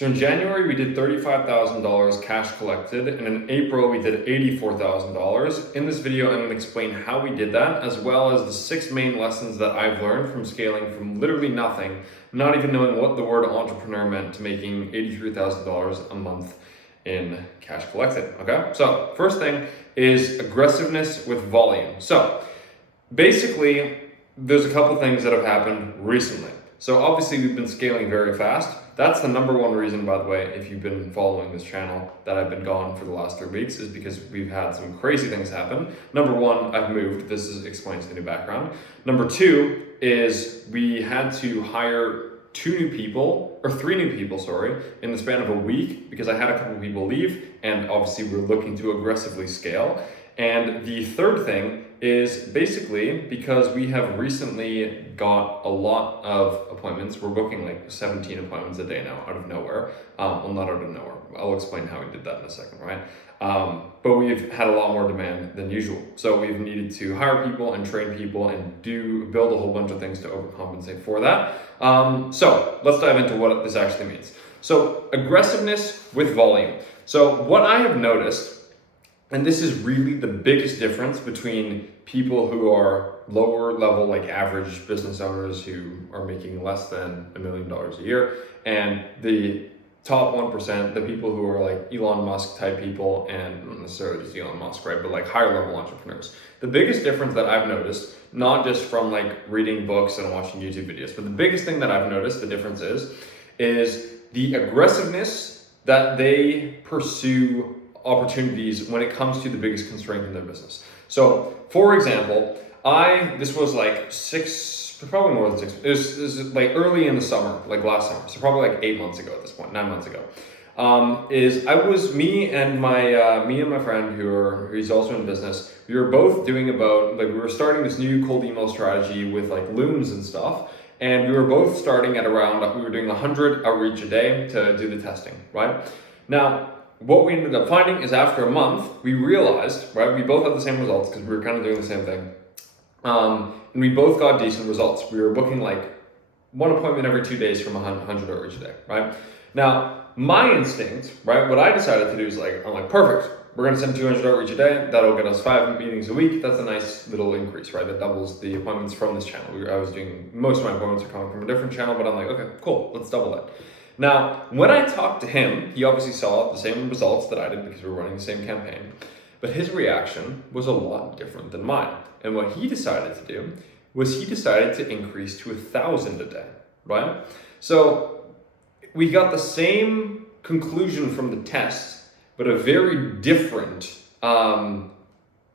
So in January, we did $35,000 cash collected, and in April, we did $84,000. In this video, I'm going to explain how we did that, as well as the 6 main lessons that I've learned from scaling from literally nothing, not even knowing what the word entrepreneur meant, to making $83,000 a month in cash collected. Okay, so first thing is aggressiveness with volume. So basically, there's a couple things that have happened recently. So obviously we've been scaling very fast. That's the number one reason, by the way, if you've been following this channel, that I've been gone for the last 3 weeks, is because we've had some crazy things happen. Number one, I've moved. Explains the new background. Number two is we had to hire 3 new people, in the span of a week, because I had a couple of people leave, and obviously we're looking to aggressively scale. And the third thing is basically because we have recently got a lot of appointments. We're booking like 17 appointments a day now out of nowhere. Well, not out of nowhere. I'll explain how we did that in a second, right? But we've had a lot more demand than usual. So we've needed to hire people and train people and build a whole bunch of things to overcompensate for that. So let's dive into what this actually means. So aggressiveness with volume. So what I have noticed, and this is really the biggest difference between people who are lower level, like average business owners who are making less than $1 million a year, and the top 1%, the people who are like Elon Musk type people, and not necessarily just Elon Musk, right, but like higher level entrepreneurs. The biggest difference that I've noticed, not just from like reading books and watching YouTube videos, but the biggest thing that I've noticed, the difference is the aggressiveness that they pursue opportunities when it comes to the biggest constraint in their business. So for example, this was like probably more than 6, it was like early in the summer, like last summer, so probably like 8 months ago at this point, 9 months ago. Me and my friend who's also in business, we were both we were starting this new cold email strategy with like looms and stuff. And we were both starting at we were doing 100 outreach a day to do the testing, right? Now, what we ended up finding is after a month, we realized, right, we both had the same results because we were kind of doing the same thing. And we both got decent results. We were booking like 1 appointment every 2 days from 100 outreach a day, right? Now, my instinct, right, what I decided to do is I'm like, perfect. We're going to send 200 outreach a day. That'll get us 5 meetings a week. That's a nice little increase, right? That doubles the appointments from this channel. Most of my appointments are coming from a different channel, but I'm like, okay, cool, let's double that. Now, when I talked to him, he obviously saw the same results that I did because we were running the same campaign, but his reaction was a lot different than mine. And what he decided to do was he decided to increase to 1,000 a day, right? So we got the same conclusion from the test, but a very different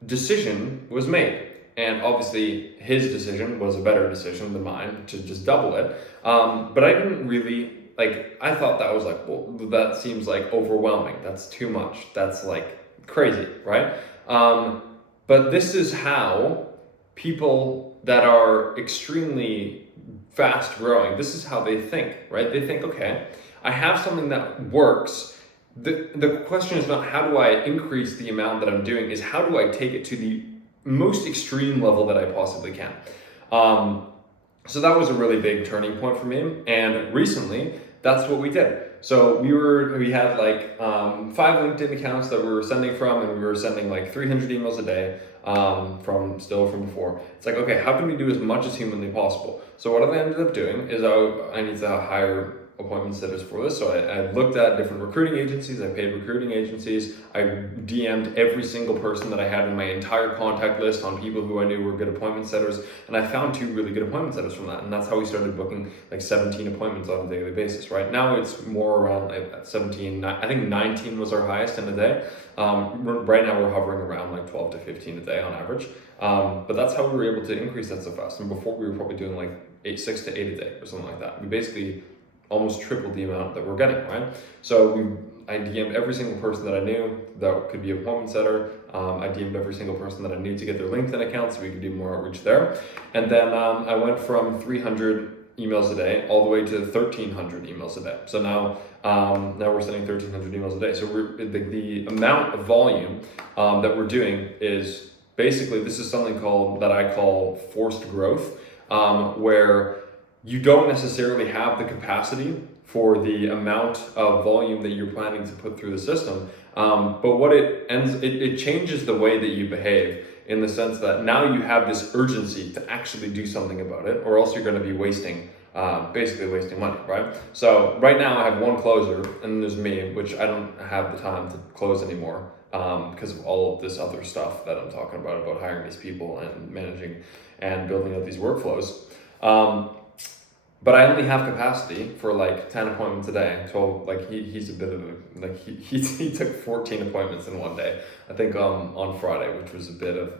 decision was made. And obviously his decision was a better decision than mine to just double it. But I didn't really, I thought that was well, that seems like overwhelming. That's too much. That's like crazy, right? But this is how people that are extremely fast growing, this is how they think, right? They think, okay, I have something that works. The question is not how do I increase the amount that I'm doing, is how do I take it to the most extreme level that I possibly can. So that was a really big turning point for me. And recently, that's what we did. So we had 5 LinkedIn accounts that we were sending from, and we were sending 300 emails a day from before. It's like, okay, how can we do as much as humanly possible? So what I ended up doing is I need to hire appointment setters for this. So I looked at different recruiting agencies. I paid recruiting agencies. I DM'd every single person that I had in my entire contact list on people who I knew were good appointment setters. And I found 2 really good appointment setters from that. And that's how we started booking 17 appointments on a daily basis, right? Now it's more around 17, I think 19 was our highest in a day. Right now we're hovering around 12 to 15 a day on average. But that's how we were able to increase that so fast. And before we were probably doing 6 to 8 a day or something like that. We basically almost tripled the amount that we're getting, right? So I DM'd every single person that I knew that could be an appointment setter. I DM'd every single person that I knew to get their LinkedIn account so we could do more outreach there. And then I went from 300 emails a day all the way to 1,300 emails a day. So now we're sending 1,300 emails a day. So the amount of volume that we're doing is basically, this is something that I call forced growth, where you don't necessarily have the capacity for the amount of volume that you're planning to put through the system. But what it changes the way that you behave, in the sense that now you have this urgency to actually do something about it, or else you're going to be basically wasting money, right? So right now I have one closer, and then there's me, which I don't have the time to close anymore because of all of this other stuff that I'm talking about hiring these people and managing and building out these workflows. But I only have capacity for like 10 appointments a day. So like he's a bit of he took 14 appointments in one day, I think on Friday, which was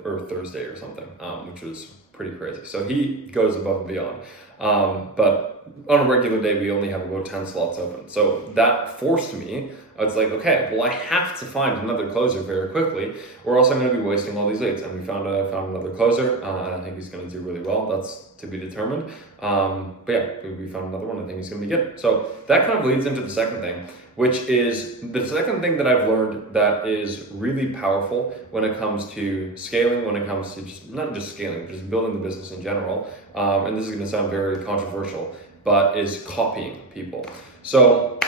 or Thursday or something, which was pretty crazy. So he goes above and beyond. But on a regular day, we only have about 10 slots open. So that forced me, I was like, okay, well, I have to find another closer very quickly, or else I'm going to be wasting all these leads. And we found another closer, and I think he's going to do really well. That's to be determined. But yeah, we found another one. I think he's going to be good. So that kind of leads into the second thing, which is the second thing that I've learned that is really powerful when it comes to scaling, when it comes to not just scaling, just building the business in general. And this is going to sound very controversial, but is copying people. So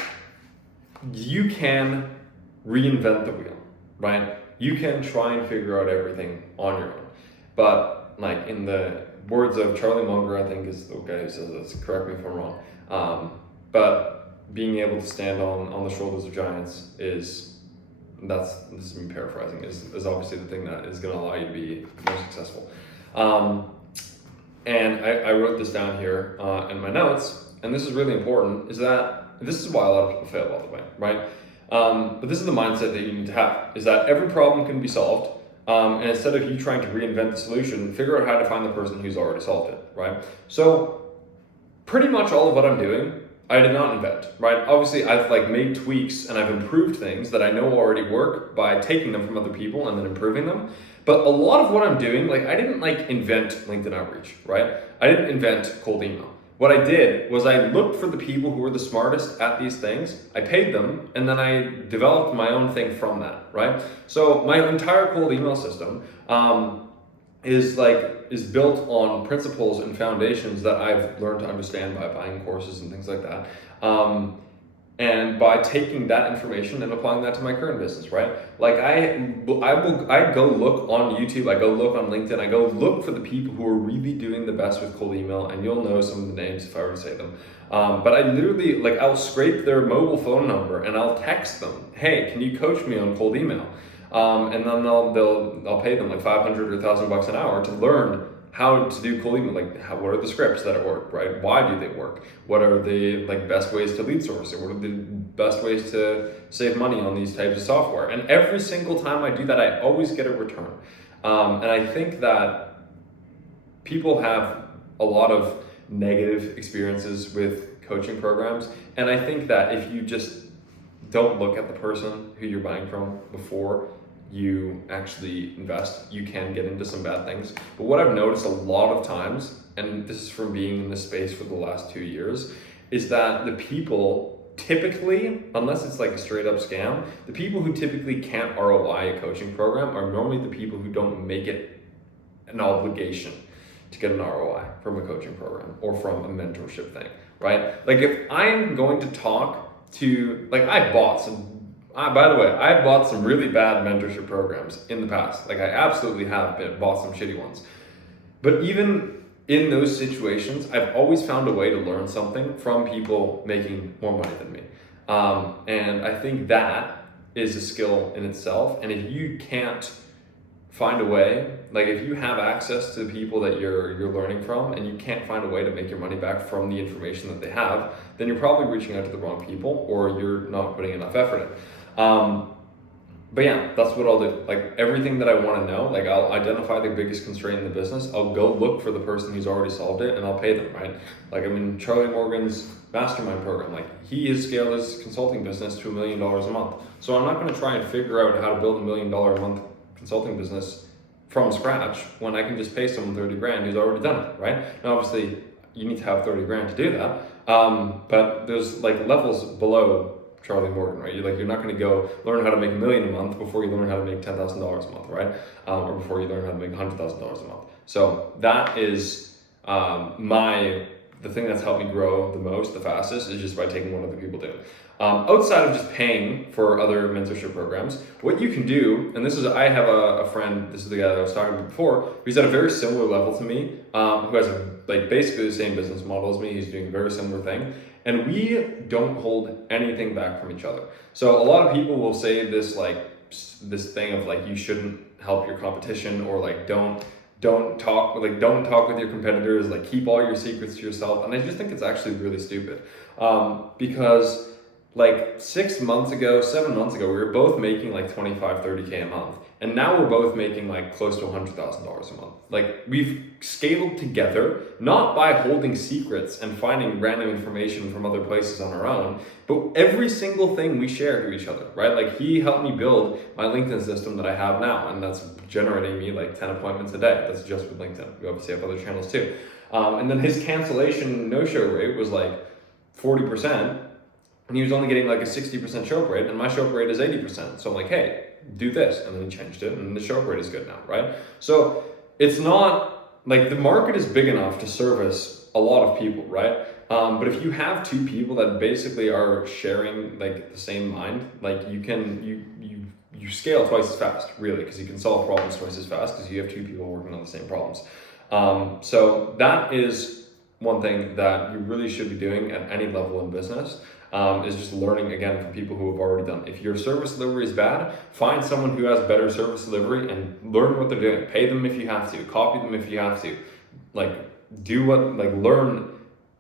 you can reinvent the wheel, right? You can try and figure out everything on your own. But like in the words of Charlie Munger, I think is the guy who says this, correct me if I'm wrong. But being able to stand on the shoulders of giants this is me paraphrasing, is obviously the thing that is going to allow you to be more successful. And I wrote this down here in my notes, and this is really important, is that this is why a lot of people fail, by the way, right? But this is the mindset that you need to have, is that every problem can be solved, and instead of you trying to reinvent the solution, figure out how to find the person who's already solved it, right? So pretty much all of what I'm doing, I did not invent, right? Obviously, I've like made tweaks and I've improved things that I know already work by taking them from other people and then improving them. But a lot of what I'm doing, like I didn't like invent LinkedIn outreach, right? I didn't invent cold email. What I did was I looked for the people who were the smartest at these things, I paid them, and then I developed my own thing from that, right? So my entire cold email system is built on principles and foundations that I've learned to understand by buying courses and things like that. And by taking that information and applying that to my current business, right? Like I go look on YouTube, I go look on LinkedIn, I go look for the people who are really doing the best with cold email, and you'll know some of the names if I were to say them. But I literally, like I'll scrape their mobile phone number and I'll text them, hey, can you coach me on cold email? And then I'll pay them like $500 or $1,000 an hour to learn how to do cold email, like what are the scripts that work, right? Why do they work? What are the like best ways to lead source? What are the best ways to save money on these types of software? And every single time I do that, I always get a return. And I think that people have a lot of negative experiences with coaching programs. And I think that if you just don't look at the person who you're buying from before you actually invest, you can get into some bad things. But what I've noticed a lot of times, and this is from being in this space for the last 2 years, is that the people typically, unless it's like a straight up scam, the people who typically can't ROI a coaching program are normally the people who don't make it an obligation to get an ROI from a coaching program or from a mentorship thing, right? Like if I'm going to talk to, like I bought some, by the way, I've bought some really bad mentorship programs in the past. Like I absolutely have bought some shitty ones. But even in those situations, I've always found a way to learn something from people making more money than me. And I think that is a skill in itself. And if you can't find a way, like if you have access to the people that you're learning from and you can't find a way to make your money back from the information that they have, then you're probably reaching out to the wrong people or you're not putting enough effort in. But yeah, that's what I'll do. Like everything that I want to know, like I'll identify the biggest constraint in the business. I'll go look for the person who's already solved it and I'll pay them, right? Like I'm in Charlie Morgan's mastermind program. Like he has scaled his consulting business to $1 million a month. So I'm not going to try and figure out how to build $1 million a month consulting business from scratch when I can just pay someone 30 grand who's already done it, right? Now, obviously you need to have 30 grand to do that. But there's like levels below Charlie Morgan, right? You're not going to go learn how to make $1 million a month before you learn how to make $10,000 a month, right? Or before you learn how to make $100,000 a month. So that is my the thing that's helped me grow the most, the fastest, is just by taking what other people do. Outside of just paying for other mentorship programs, what you can do, and this is, I have a friend, this is the guy that I was talking to before, who's at a very similar level to me, who has basically the same business model as me. He's doing a very similar thing. And we don't hold anything back from each other. So a lot of people will say this thing of you shouldn't help your competition, or don't talk with your competitors, keep all your secrets to yourself. And I just think it's actually really stupid, because 7 months ago, we were both making 25, 30K a month. And now we're both making close to $100,000 a month. We've scaled together, not by holding secrets and finding random information from other places on our own, but every single thing we share to each other, right? He helped me build my LinkedIn system that I have now, and that's generating me 10 appointments a day. That's just with LinkedIn. We obviously have other channels too. And then his cancellation no-show rate was 40%, and he was only getting a 60% show rate, and my show rate is 80%. So I'm like, hey, do this, and then he changed it, and the show rate is good now, right? So it's not the market is big enough to service a lot of people, right? But if you have two people that basically are sharing the same mind, you scale twice as fast, really, because you can solve problems twice as fast because you have two people working on the same problems. So that is one thing that you really should be doing at any level in business. Is just learning again from people who have already done. If your service delivery is bad, find someone who has better service delivery and learn what they're doing. Pay them if you have to, copy them if you have to, learn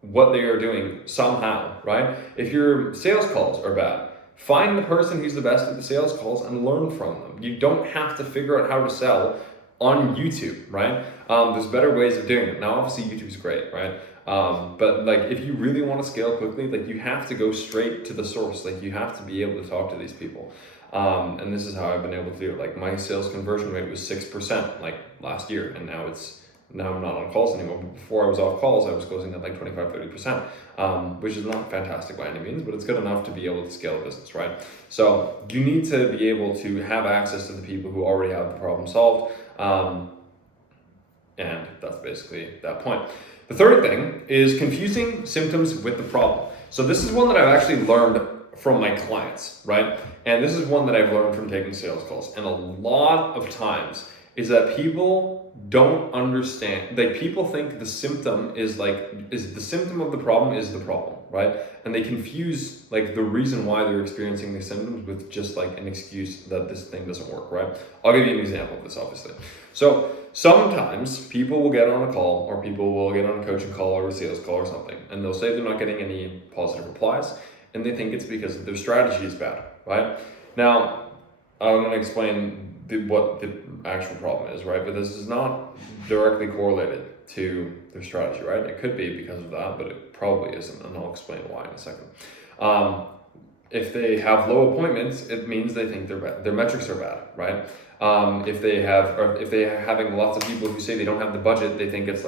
what they are doing somehow, right? If your sales calls are bad, find the person who's the best at the sales calls and learn from them. You don't have to figure out how to sell on YouTube, right? There's better ways of doing it. Now, obviously YouTube's great, right? But if you really want to scale quickly, you have to go straight to the source. You have to be able to talk to these people. And this is how I've been able to do it. My sales conversion rate was 6% last year, and now I'm not on calls anymore. But before I was off calls, I was closing at 25, 30%, which is not fantastic by any means, but it's good enough to be able to scale a business, right? So you need to be able to have access to the people who already have the problem solved. And that's basically that point. The third thing is confusing symptoms with the problem. So this is one that I've actually learned from my clients, right? And this is one that I've learned from taking sales calls. And a lot of times is that people don't understand, people think the symptom is the symptom of the problem is the problem, right? And they confuse the reason why they're experiencing these symptoms with just an excuse that this thing doesn't work, right? I'll give you an example of this, obviously. So sometimes people will get on a call, or people will get on a coaching call or a sales call or something, and they'll say they're not getting any positive replies, and they think it's because their strategy is bad, right? Now, I'm going to explain what the actual problem is, right? But this is not directly correlated to their strategy, right? It could be because of that, but it probably isn't, and I'll explain why in a second. If they have low appointments, it means they think their metrics are bad, right? If they're having lots of people who say they don't have the budget, they think it's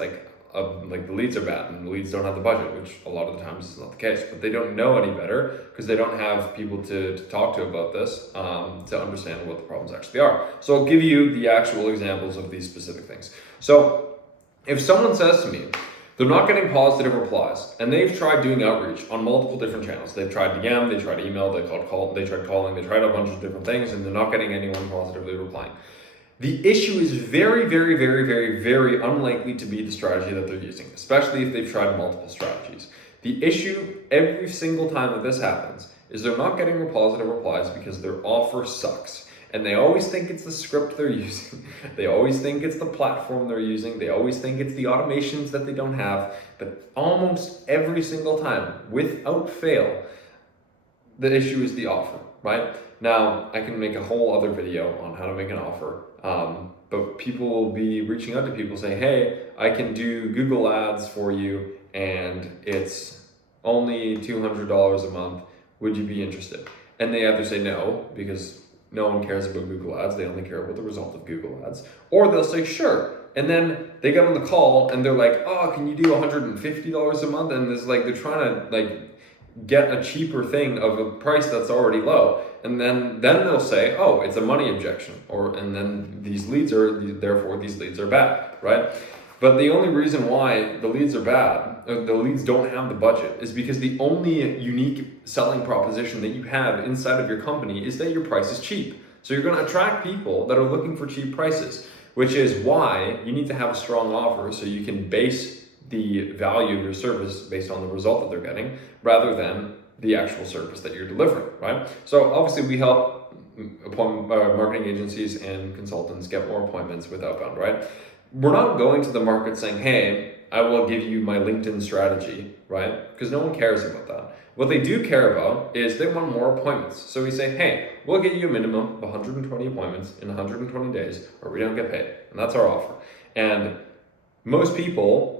the leads are bad and the leads don't have the budget, which a lot of the times is not the case, but they don't know any better because they don't have people to talk to about this, to understand what the problems actually are. So I'll give you the actual examples of these specific things. So if someone says to me, they're not getting positive replies, and they've tried doing outreach on multiple different channels. They've tried DM, they tried email, they tried calling, they tried a bunch of different things, and they're not getting anyone positively replying. The issue is very, very, very, very, very unlikely to be the strategy that they're using, especially if they've tried multiple strategies. The issue every single time that this happens is they're not getting positive replies because their offer sucks. And they always think it's the script they're using. They always think it's the platform they're using. They always think it's the automations that they don't have. But almost every single time, without fail, the issue is the offer, right? Now, I can make a whole other video on how to make an offer. But people will be reaching out to people saying, hey, I can do Google ads for you and it's only $200 a month. Would you be interested? And they either say no, because no one cares about Google ads. They only care about the result of Google ads. Or they'll say, sure. And then they get on the call and they're like, oh, can you do $150 a month? And it's they're trying to get a cheaper thing of a price that's already low. And then they'll say, oh, it's a money objection. And then these leads are bad, right? But the only reason why the leads are bad, the leads don't have the budget, is because the only unique selling proposition that you have inside of your company is that your price is cheap. So you're going to attract people that are looking for cheap prices, which is why you need to have a strong offer so you can base the value of your service based on the result that they're getting rather than the actual service that you're delivering, right? So obviously we help marketing agencies and consultants get more appointments with outbound, right? We're not going to the market saying, hey, I will give you my LinkedIn strategy, right? Because no one cares about that. What they do care about is they want more appointments. So we say, hey, we'll get you a minimum of 120 appointments in 120 days or we don't get paid. And that's our offer. And most people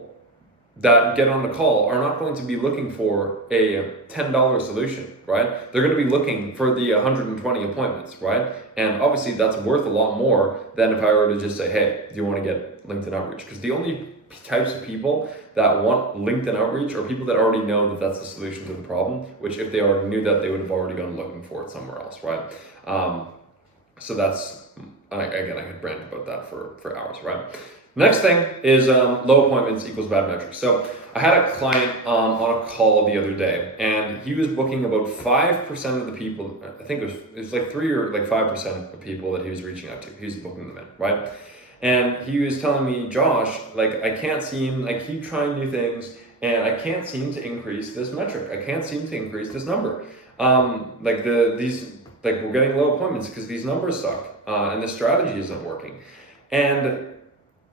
that get on the call are not going to be looking for a $10 solution, right? They're going to be looking for the 120 appointments, right? And obviously that's worth a lot more than if I were to just say, hey, do you want to get LinkedIn outreach? Because the only types of people that want LinkedIn outreach are people that already know that that's the solution to the problem, which if they already knew that, they would have already gone looking for it somewhere else, right? So that's, again, I could rant about that for hours, right? Next thing is low appointments equals bad metrics. So I had a client on a call the other day, and he was booking about 5% of the people. I think it was like 3 or like 5% of people that he was reaching out to. He was booking them in, right? And he was telling me, Josh, like I keep trying new things, and I can't seem to increase this metric. I can't seem to increase this number. We're getting low appointments because these numbers suck, and the strategy isn't working, and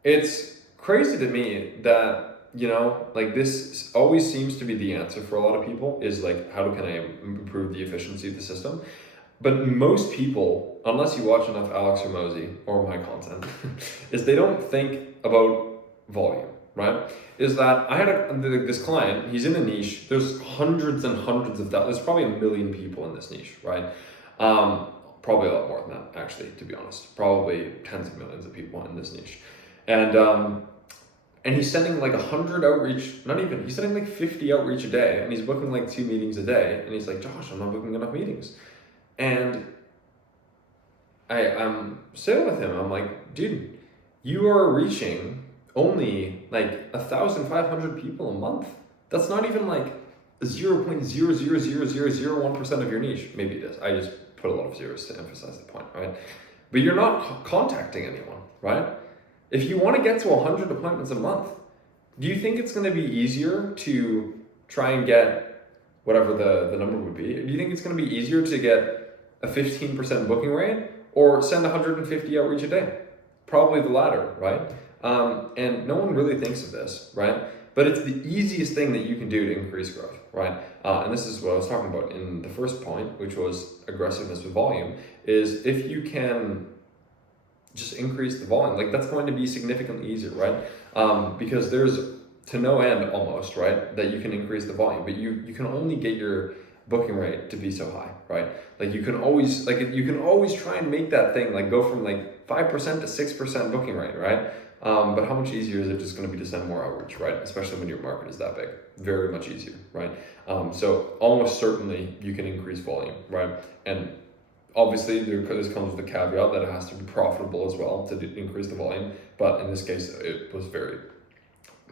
it's crazy to me that, this always seems to be the answer for a lot of people is like, how can I improve the efficiency of the system? But most people, unless you watch enough Alex Hormozi or my content, is they don't think about volume, right? Is that I had this client, he's in a niche, there's hundreds and hundreds of there's probably 1 million people in this niche, right? Probably a lot more than that, actually, to be honest. Probably tens of millions of people in this niche. And he's sending like 100 outreach, he's sending like 50 outreach a day, and he's booking like 2 meetings a day, and he's like, Josh, I'm not booking enough meetings. And I'm sitting with him, I'm like, dude, you are reaching only like 1,500 people a month. That's not even like 0.00001% of your niche. Maybe it is. I just put a lot of zeros to emphasize the point, right? But you're not contacting anyone, right? If you want to get to 100 appointments a month, do you think it's going to be easier to try and get whatever the number would be? Do you think it's going to be easier to get a 15% booking rate or send 150 outreach a day? Probably the latter, right? And no one really thinks of this, right? But it's the easiest thing that you can do to increase growth, right? And this is what I was talking about in the first point, which was aggressiveness with volume, is if you can just increase the volume, like that's going to be significantly easier, right? Because there's to no end almost, right, that you can increase the volume, but you can only get your booking rate to be so high, right? Like you can always try and make that thing like go from like 5% to 6% booking rate, right? But how much easier is it just going to be to send more outreach, right? Especially when your market is that big, very much easier, right? So almost certainly you can increase volume, right? And obviously, this comes with the caveat that it has to be profitable as well to increase the volume. But in this case, it was very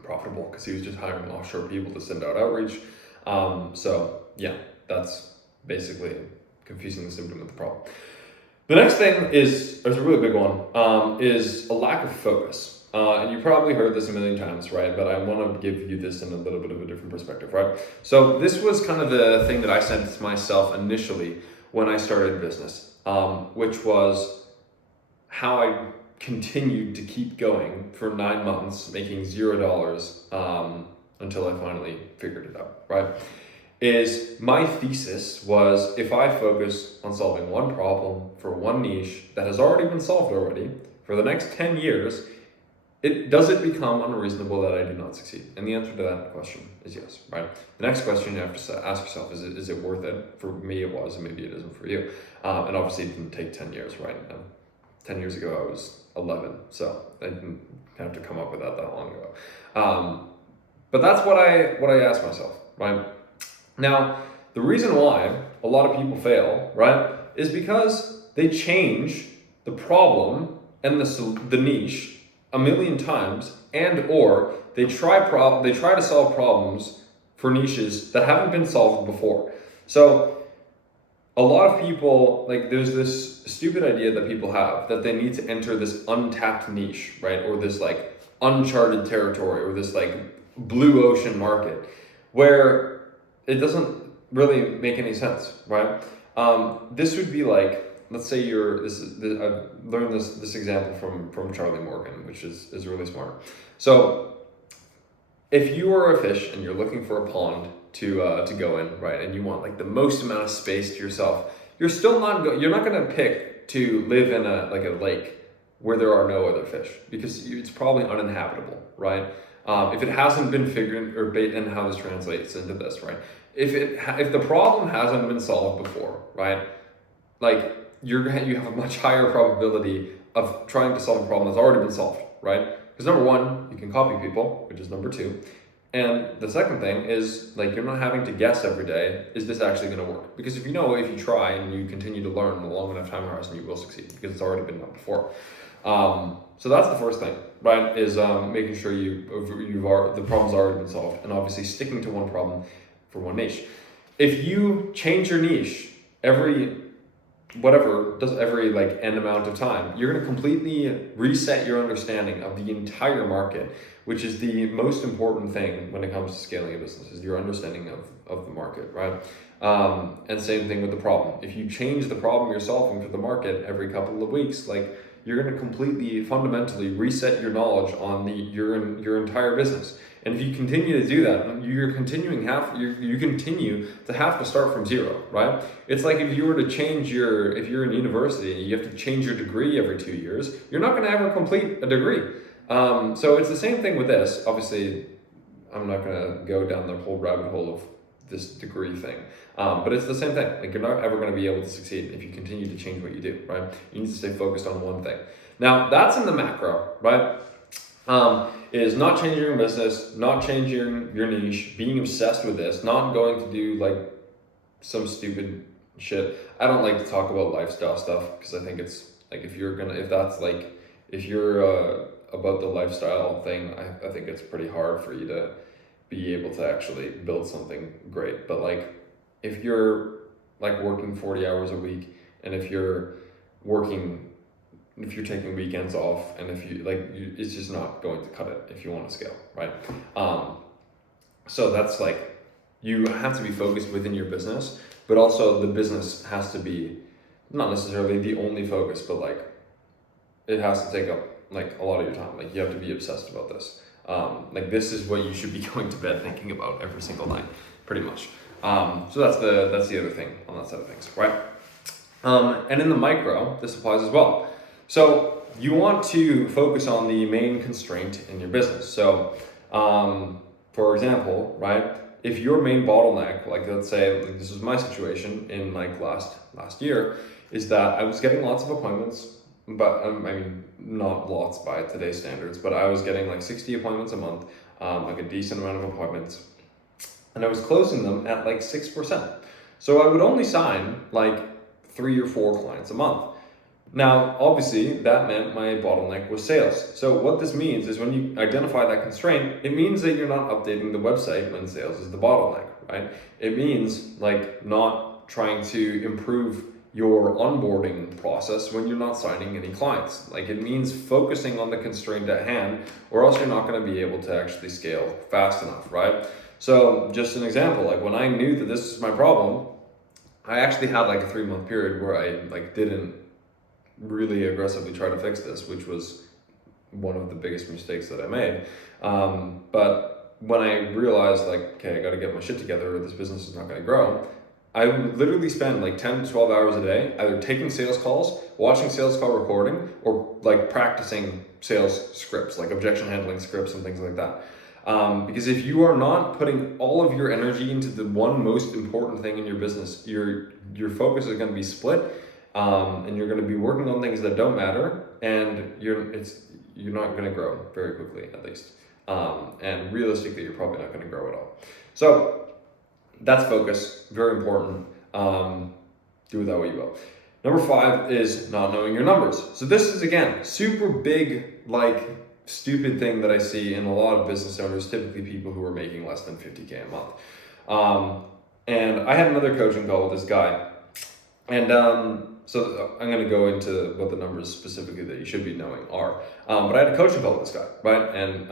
profitable because he was just hiring offshore people to send out outreach. So yeah, that's basically confusing the symptom of the problem. The next thing is a really big one, is a lack of focus. And you probably heard this a million times, right? But I want to give you this in a little bit of a different perspective, right? So this was kind of the thing that I said to myself initially when I started business, which was how I continued to keep going for 9 months, making $0 until I finally figured it out, right? Is my thesis was if I focus on solving one problem for one niche that has already been solved already for the next 10 years, does it become unreasonable that I do not succeed? And the answer to that question is yes, right? The next question you have to ask yourself is it worth it? For me it was, and maybe it isn't for you. And obviously it didn't take 10 years, right? 10 years ago I was 11, so I didn't have to come up with that long ago. But that's what I asked myself, right? Now, the reason why a lot of people fail, right, is because they change the problem and the niche a million times and or they try to solve problems for niches that haven't been solved before. So a lot of people, like, there's this stupid idea that people have that they need to enter this untapped niche, right? Or this like uncharted territory, or this like blue ocean market, where it doesn't really make any sense, right? This would be like, let's say I've learned this example from Charlie Morgan, which is really smart. So if you are a fish and you're looking for a pond to go in, right, and you want like the most amount of space to yourself, you're not going to pick to live in a lake where there are no other fish, because it's probably uninhabitable, right? If it hasn't been figured, and how this translates into this, right? If the problem hasn't been solved before, right, like you have a much higher probability of trying to solve a problem that's already been solved, right? Because number one, you can copy people, which is number two. And the second thing is, like, you're not having to guess every day, is this actually going to work? Because if you try and you continue to learn in a long enough time horizon, you will succeed, because it's already been done before. So that's the first thing, right? Is making sure the problem's already been solved, and obviously sticking to one problem for one niche. If you change your niche every like n amount of time, you're going to completely reset your understanding of the entire market, which is the most important thing when it comes to scaling a business, is your understanding of the market, right? And same thing with the problem. If you change the problem you're solving for the market every couple of weeks, like, you're going to completely fundamentally reset your knowledge on your entire business. And if you continue to do that, you continue to have to start from zero, right? It's like if you're in university and you have to change your degree every 2 years, you're not going to ever complete a degree. So it's the same thing with this. Obviously, I'm not going to go down the whole rabbit hole of this degree thing. But it's the same thing. Like, you're not ever going to be able to succeed if you continue to change what you do, right? You need to stay focused on one thing. Now, that's in the macro, right? Is not changing your business, not changing your niche, being obsessed with this, not going to do like some stupid shit. I don't like to talk about lifestyle stuff, because I think it's like, if you're about the lifestyle thing, I think it's pretty hard for you to be able to actually build something great. But like, if you're like working 40 hours a week, and if you're taking weekends off, and it's just not going to cut it if you want to scale, right? So that's like, you have to be focused within your business, but also the business has to be not necessarily the only focus, but like, it has to take up like a lot of your time. Like, you have to be obsessed about this. Like, this is what you should be going to bed thinking about every single night, pretty much. So that's the other thing on that side of things, right? And in the micro, this applies as well. So you want to focus on the main constraint in your business. So, for example, right, if your main bottleneck, like, let's say, like, this was my situation in like last year, is that I was getting lots of appointments, but I mean, not lots by today's standards, but I was getting like 60 appointments a month, like a decent amount of appointments, and I was closing them at like 6%. So I would only sign like 3 or 4 clients a month. Now, obviously, that meant my bottleneck was sales. So what this means is, when you identify that constraint, it means that you're not updating the website when sales is the bottleneck, right? It means like not trying to improve your onboarding process when you're not signing any clients. Like, it means focusing on the constraint at hand, or else you're not going to be able to actually scale fast enough, right? So just an example, like, when I knew that this was my problem, I actually had like a 3-month period where I like didn't really aggressively try to fix this, which was one of the biggest mistakes that I made. But when I realized, like, okay, I got to get my shit together, or this business is not going to grow, I would literally spend like 10 to 12 hours a day either taking sales calls, watching sales call recording, or like practicing sales scripts, like objection handling scripts and things like that. Because if you are not putting all of your energy into the one most important thing in your business, your focus is going to be split, and you're going to be working on things that don't matter, and you're not going to grow very quickly, at least. And realistically, you're probably not going to grow at all. So that's focus, very important. Do with that what you will. Number 5 is not knowing your numbers. So this is, again, super big, like, stupid thing that I see in a lot of business owners, typically people who are making less than 50K a month. And I had another coaching call with this guy, and so I'm going to go into what the numbers specifically that you should be knowing are. But I had a coaching call with this guy, right? And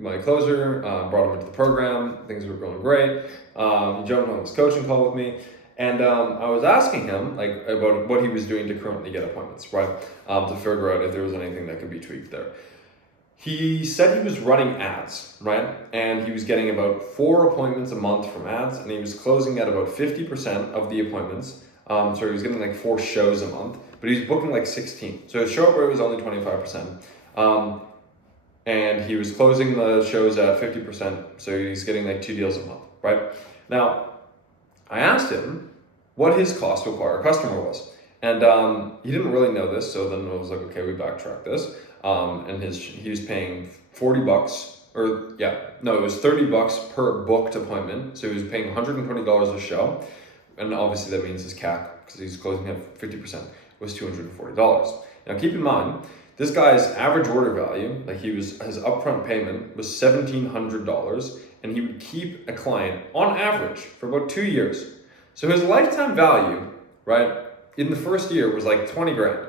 my closer brought him into the program. Things were going great. He jumped on this coaching call with me. And I was asking him like about what he was doing to currently get appointments, right? To figure out if there was anything that could be tweaked there. He said he was running ads, right? And he was getting about 4 appointments a month from ads, and he was closing at about 50% of the appointments. So he was getting like 4 shows a month, but he was booking like 16. So his show rate was only 25%. And he was closing the shows at 50%. So he's getting like 2 deals a month, right? Now, I asked him what his cost to acquire a customer was. And he didn't really know this. So then I was like, okay, we backtrack this. And he was paying $40 it was $30 per booked appointment. So he was paying $120 a show. And obviously that means his CAC, because he's closing at 50%, was $240. Now keep in mind, this guy's average order value, his upfront payment was $1,700, and he would keep a client on average for about 2 years. So his lifetime value, right, in the first year was like 20 grand.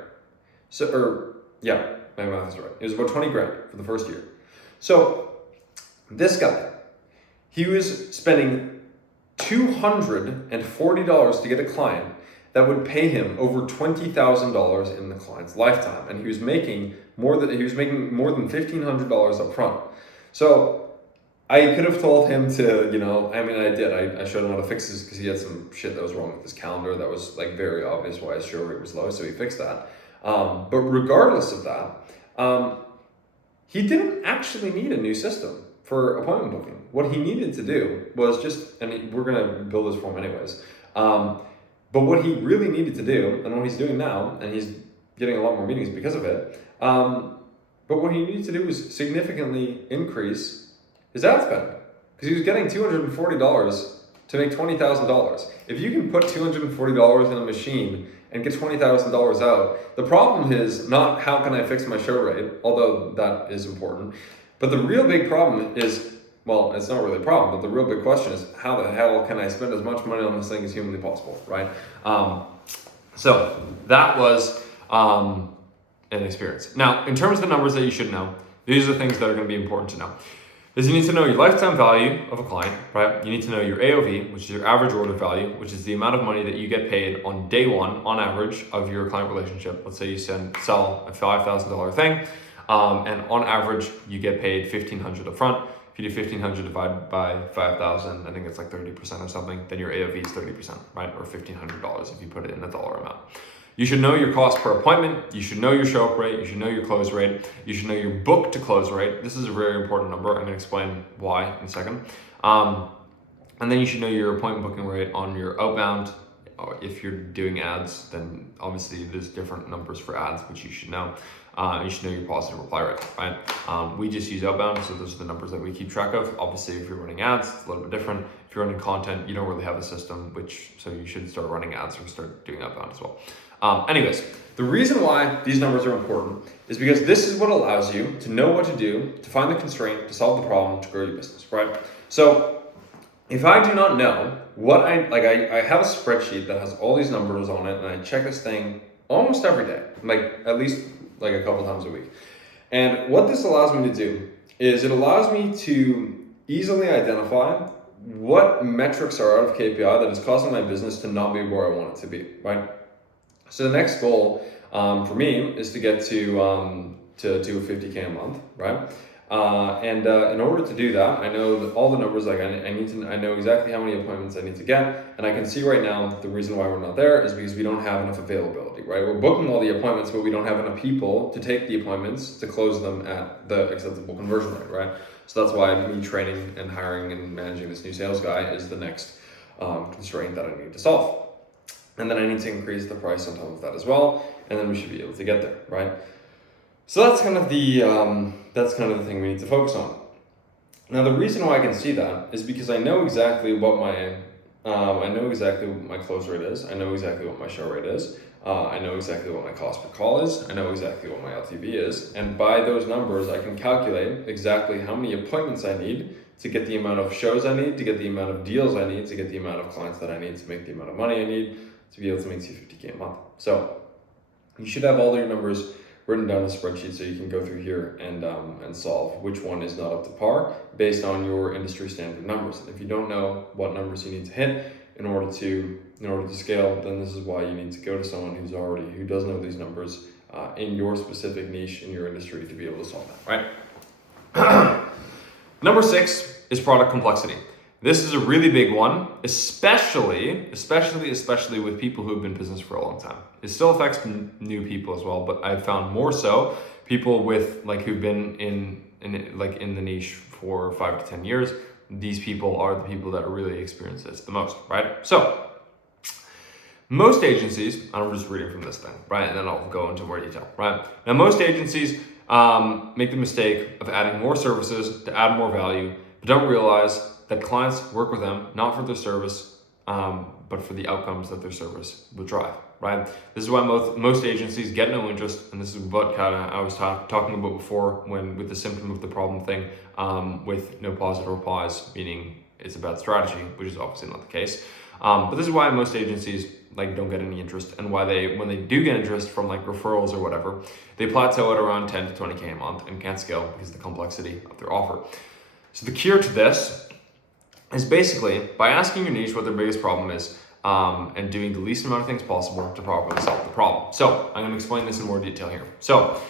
My math is right. It was about 20 grand for the first year. So this guy, he was spending $240 to get a client that would pay him over $20,000 in the client's lifetime, and he was making more than $1,500 up front. So I could have told him to, I did. I showed him how to fix this because he had some shit that was wrong with his calendar that was like very obvious why his show rate was low, so he fixed that. But regardless of that, he didn't actually need a new system for appointment booking. What he needed to do was we're going to build this for him anyways. But what he really needed to do, and what he's doing now, and he's getting a lot more meetings because of it, but what he needed to do was significantly increase his ad spend. Because he was getting $240 to make $20,000. If you can put $240 in a machine and get $20,000 out, the problem is not how can I fix my show rate, although that is important. But the real big problem is, well, it's not really a problem, but the real big question is how the hell can I spend as much money on this thing as humanly possible, right? So that was an experience. Now, in terms of the numbers that you should know, these are things that are going to be important to know. You need to know your lifetime value of a client, right? You need to know your AOV, which is your average order value, which is the amount of money that you get paid on day one, on average, of your client relationship. Let's say you sell a $5,000 thing, and on average, you get paid $1,500 up front. If you do 1,500 divided by 5,000, I think it's like 30% or something, then your AOV is 30%, right? Or $1,500 if you put it in a dollar amount. You should know your cost per appointment. You should know your show up rate. You should know your close rate. You should know your book to close rate. This is a very important number. I'm going to explain why in a second. And then you should know your appointment booking rate on your outbound. If you're doing ads, then obviously there's different numbers for ads, which you should know. You should know your positive reply rate, right? We just use outbound, so those are the numbers that we keep track of. Obviously, if you're running ads, it's a little bit different. If you're running content, you don't really have a system, so you should start running ads or start doing outbound as well. Anyways, the reason why these numbers are important is because this is what allows you to know what to do, to find the constraint, to solve the problem, to grow your business, right? So if I do not know what I have a spreadsheet that has all these numbers on it, and I check this thing almost every day, at least a couple times a week. And what this allows me to do is it allows me to easily identify what metrics are out of KPI that is causing my business to not be where I want it to be, right? So the next goal for me is to get to do a 50K a month, right? And in order to do that, I know that all the numbers, I know exactly how many appointments I need to get, and I can see right now the reason why we're not there is because we don't have enough availability, right? We're booking all the appointments, but we don't have enough people to take the appointments to close them at the acceptable conversion rate, right? So that's why me training and hiring and managing this new sales guy is the next constraint that I need to solve. And then I need to increase the price on top of that as well, and then we should be able to get there, right? So that's kind of the thing we need to focus on. Now, the reason why I can see that is because I know exactly what my I know exactly what my close rate is. I know exactly what my show rate is. I know exactly what my cost per call is. I know exactly what my LTV is. And by those numbers, I can calculate exactly how many appointments I need to get the amount of shows I need, to get the amount of deals I need, to get the amount of clients that I need, to make the amount of money I need, to be able to make $250K a month. So you should have all your numbers written down in a spreadsheet so you can go through here and solve which one is not up to par based on your industry standard numbers. And if you don't know what numbers you need to hit in order to scale, then this is why you need to go to someone who does know these numbers in your specific niche in your industry to be able to solve that, right? Number 6 is product complexity. This is a really big one, especially with people who have been in business for a long time. It still affects new people as well, but I've found more so people with who've been in the niche for 5 to 10 years. These people are the people that really experience this the most, right? So most agencies, and I'm just reading from this thing, right? And then I'll go into more detail, right? Now, most agencies make the mistake of adding more services to add more value, but don't realize that clients work with them not for their service, but for the outcomes that their service will drive, right? This is why most agencies get no interest, and this is what kind of I was talking about before with the symptom of the problem thing, with no positive replies, meaning it's a bad strategy, which is obviously not the case. But this is why most agencies don't get any interest, and why when they do get interest from referrals or whatever, they plateau at around 10 to 20K a month and can't scale because of the complexity of their offer. So the cure to this is basically by asking your niche what their biggest problem is, and doing the least amount of things possible to properly solve the problem. So I'm going to explain this in more detail here. So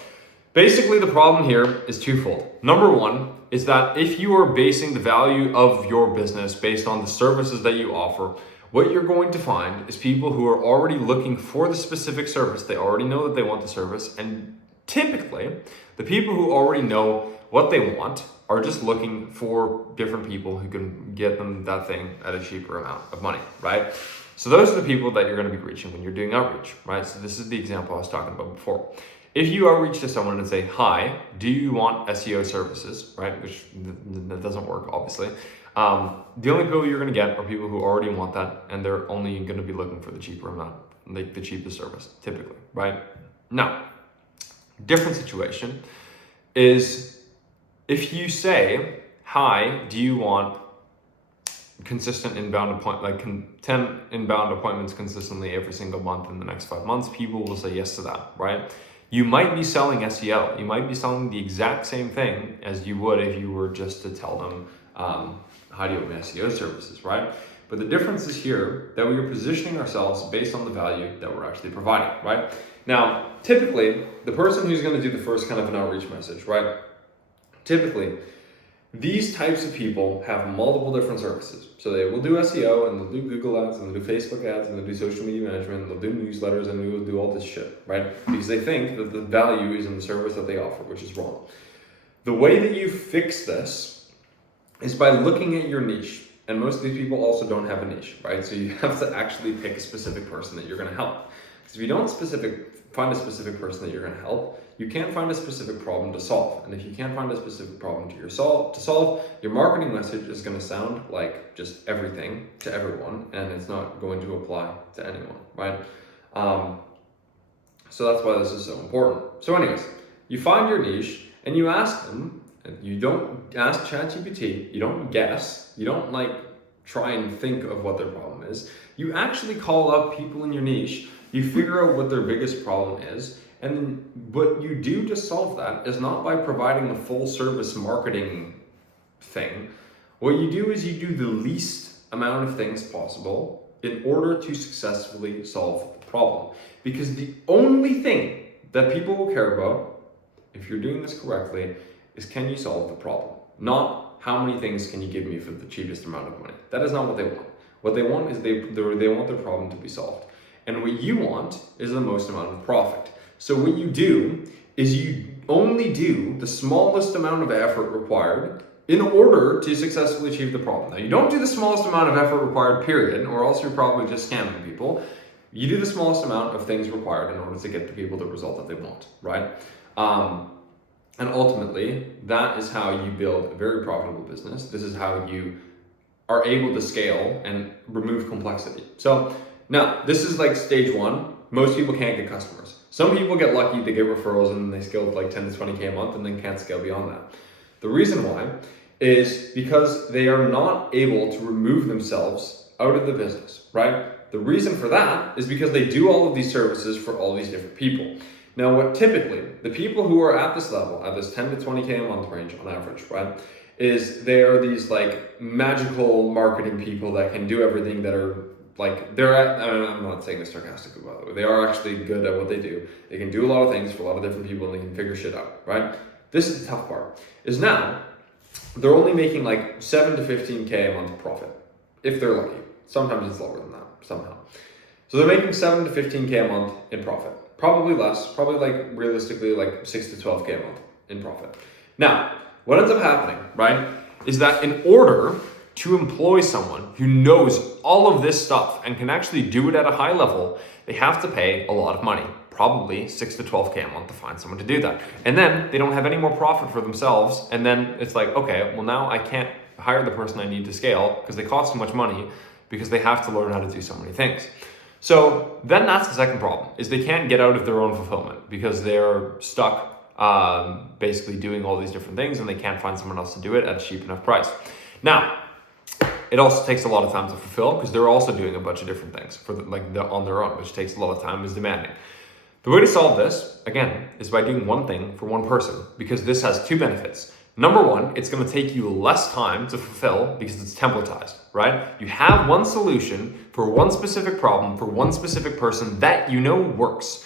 basically the problem here is twofold. Number one is that if you are basing the value of your business based on the services that you offer, what you're going to find is people who are already looking for the specific service. They already know that they want the service, and typically the people who already know what they want are just looking for different people who can get them that thing at a cheaper amount of money, right? So those are the people that you're going to be reaching when you're doing outreach, right? So this is the example I was talking about before. If you outreach to someone and say, hi, do you want SEO services, right? Which that doesn't work, obviously. The only people you're going to get are people who already want that, and they're only going to be looking for the cheaper amount, the cheapest service, typically, right? Now, different situation is if you say, hi, do you want consistent inbound 10 inbound appointments consistently every single month in the next 5 months, people will say yes to that, right? You might be selling SEO. You might be selling the exact same thing as you would if you were just to tell them, how do you want SEO services, right? But the difference is here that we are positioning ourselves based on the value that we're actually providing, right? Now, typically, the person who's going to do the first kind of an outreach message, right? Typically, these types of people have multiple different services. So they will do SEO, and they'll do Google ads, and they'll do Facebook ads, and they'll do social media management, and they'll do newsletters, and they'll do all this shit, right? Because they think that the value is in the service that they offer, which is wrong. The way that you fix this is by looking at your niche. And most of these people also don't have a niche, right? So you have to actually pick a specific person that you're going to help. Because if you don't find a specific person that you're going to help, you can't find a specific problem to solve. And if you can't find a specific problem to solve, your marketing message is going to sound like just everything to everyone, and it's not going to apply to anyone, right? So that's why this is so important. So anyways, you find your niche and you ask them. You don't ask ChatGPT, you don't guess, you don't try and think of what their problem is. You actually call up people in your niche, you figure out what their biggest problem is, and what you do to solve that is not by providing a full service marketing thing. What you do is you do the least amount of things possible in order to successfully solve the problem. Because the only thing that people will care about, if you're doing this correctly, is can you solve the problem? Not how many things can you give me for the cheapest amount of money. That is not what they want. What they want is they want their problem to be solved. And what you want is the most amount of profit. So what you do is you only do the smallest amount of effort required in order to successfully achieve the problem. Now, you don't do the smallest amount of effort required, period, or else you're probably just scamming people. You do the smallest amount of things required in order to get the people the result that they want, right? And ultimately, that is how you build a very profitable business. This is how you are able to scale and remove complexity. So now this is like stage one. Most people can't get customers. Some people get lucky, they get referrals and they scale to like 10 to 20K a month and then can't scale beyond that. The reason why is because they are not able to remove themselves out of the business, right? The reason for that is because they do all of these services for all these different people. Now, what typically, the people who are at this level, at this 10 to 20K a month range on average, right, is they are these like magical marketing people that can do everything, that are like, they're at, I'm not saying this sarcastically, by the way, they are actually good at what they do. They can do a lot of things for a lot of different people and they can figure shit out, right? This is the tough part, is now they're only making like 7 to 15K a month profit, if they're lucky. Sometimes it's lower than that, somehow. So they're making 7 to 15K a month in profit. Probably less, probably like realistically like 6 to 12K a month in profit. Now, what ends up happening, right, is that in order to employ someone who knows all of this stuff and can actually do it at a high level, they have to pay a lot of money, probably 6 to 12K a month to find someone to do that. And then they don't have any more profit for themselves. And then it's like, okay, well now I can't hire the person I need to scale because they cost so much money, because they have to learn how to do so many things. So then that's the second problem, is they can't get out of their own fulfillment because they're stuck basically doing all these different things and they can't find someone else to do it at a cheap enough price. Now, it also takes a lot of time to fulfill because they're also doing a bunch of different things on their own, which takes a lot of time, is demanding. The way to solve this, again, is by doing one thing for one person, because this has two benefits. Number one, it's going to take you less time to fulfill because it's templatized, right? You have one solution for one specific problem for one specific person that you know works.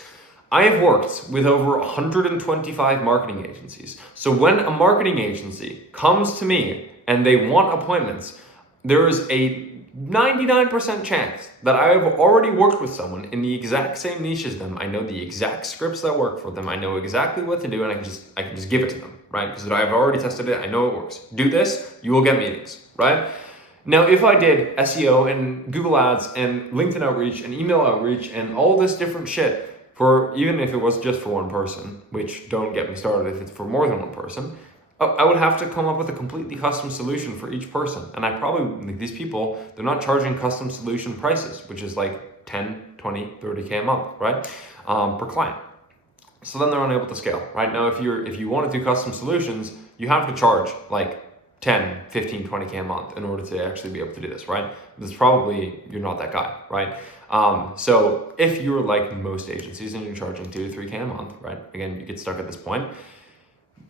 I have worked with over 125 marketing agencies. So when a marketing agency comes to me and they want appointments, there is a 99% chance that I have already worked with someone in the exact same niche as them. I know the exact scripts that work for them. I know exactly what to do, and I can just give it to them, right? Because I've already tested it. I know it works. Do this, you will get meetings, right? Now, if I did SEO and Google Ads and LinkedIn outreach and email outreach and all this different shit for, even if it was just for one person, which don't get me started if it's for more than one person, I would have to come up with a completely custom solution for each person. And I probably, like, these people, they're not charging custom solution prices, which is like 10, 20, 30K a month, right? Per client. So then they're unable to scale, right? Now, if you want to do custom solutions, you have to charge like 10, 15, 20K a month in order to actually be able to do this, right? This probably, you're not that guy, right? So if you're like most agencies and you're charging 2 to 3K a month, right? Again, you get stuck at this point.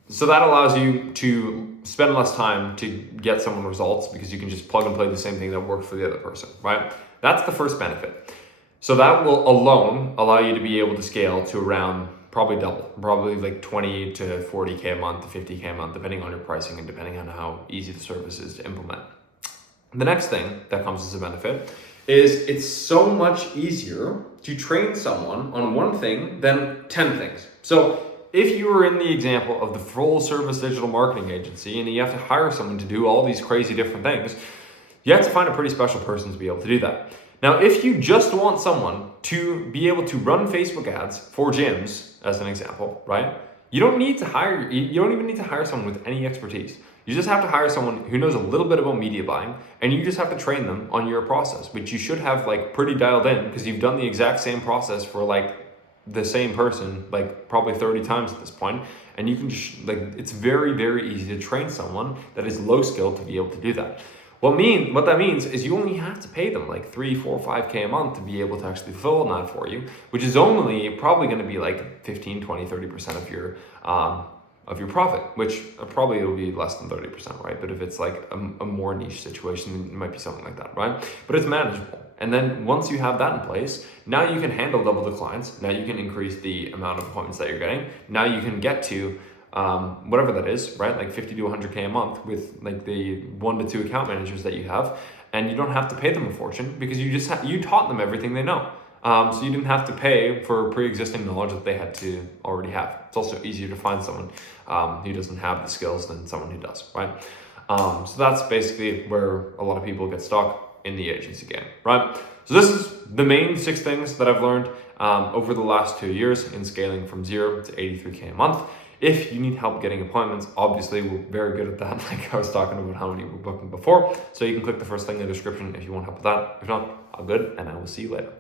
So that allows you to spend less time to get someone results because you can just plug and play the same thing that worked for the other person, right? That's the first benefit. So that will alone allow you to be able to scale to around probably double, probably like 20 to 40K a month to 50K a month, depending on your pricing and depending on how easy the service is to implement. The next thing that comes as a benefit is it's so much easier to train someone on one thing than 10 things. So if you were in the example of the full service digital marketing agency and you have to hire someone to do all these crazy different things, you have to find a pretty special person to be able to do that. Now, if you just want someone to be able to run Facebook ads for gyms, as an example, right? You don't even need to hire someone with any expertise. You just have to hire someone who knows a little bit about media buying, and you just have to train them on your process, which you should have like pretty dialed in because you've done the exact same process for like the same person like probably 30 times at this point, and you can just like, it's very, very easy to train someone that is low skill to be able to do that. What that means is you only have to pay them like 3, 4, 5K a month to be able to actually fulfill that for you, which is only probably going to be like 15, 20, 30% of your profit, which probably will be less than 30%, right? But if it's like a more niche situation, it might be something like that, right? But it's manageable. And then once you have that in place, now you can handle double the clients. Now you can increase the amount of appointments that you're getting. Now you can get to whatever that is, right? Like 50 to 100K a month with like the 1 to 2 account managers that you have. And you don't have to pay them a fortune because you taught them everything they know. So you didn't have to pay for pre-existing knowledge that they had to already have. It's also easier to find someone who doesn't have the skills than someone who does, right? So that's basically where a lot of people get stuck. in the agency game, right? So this is the main 6 things that I've learned over the last 2 years in scaling from 0 to 83K a month. If you need help getting appointments, obviously we're very good at that. Like I was talking about how many we're booking before. So you can click the first thing in the description if you want help with that. If not, all good, and I will see you later.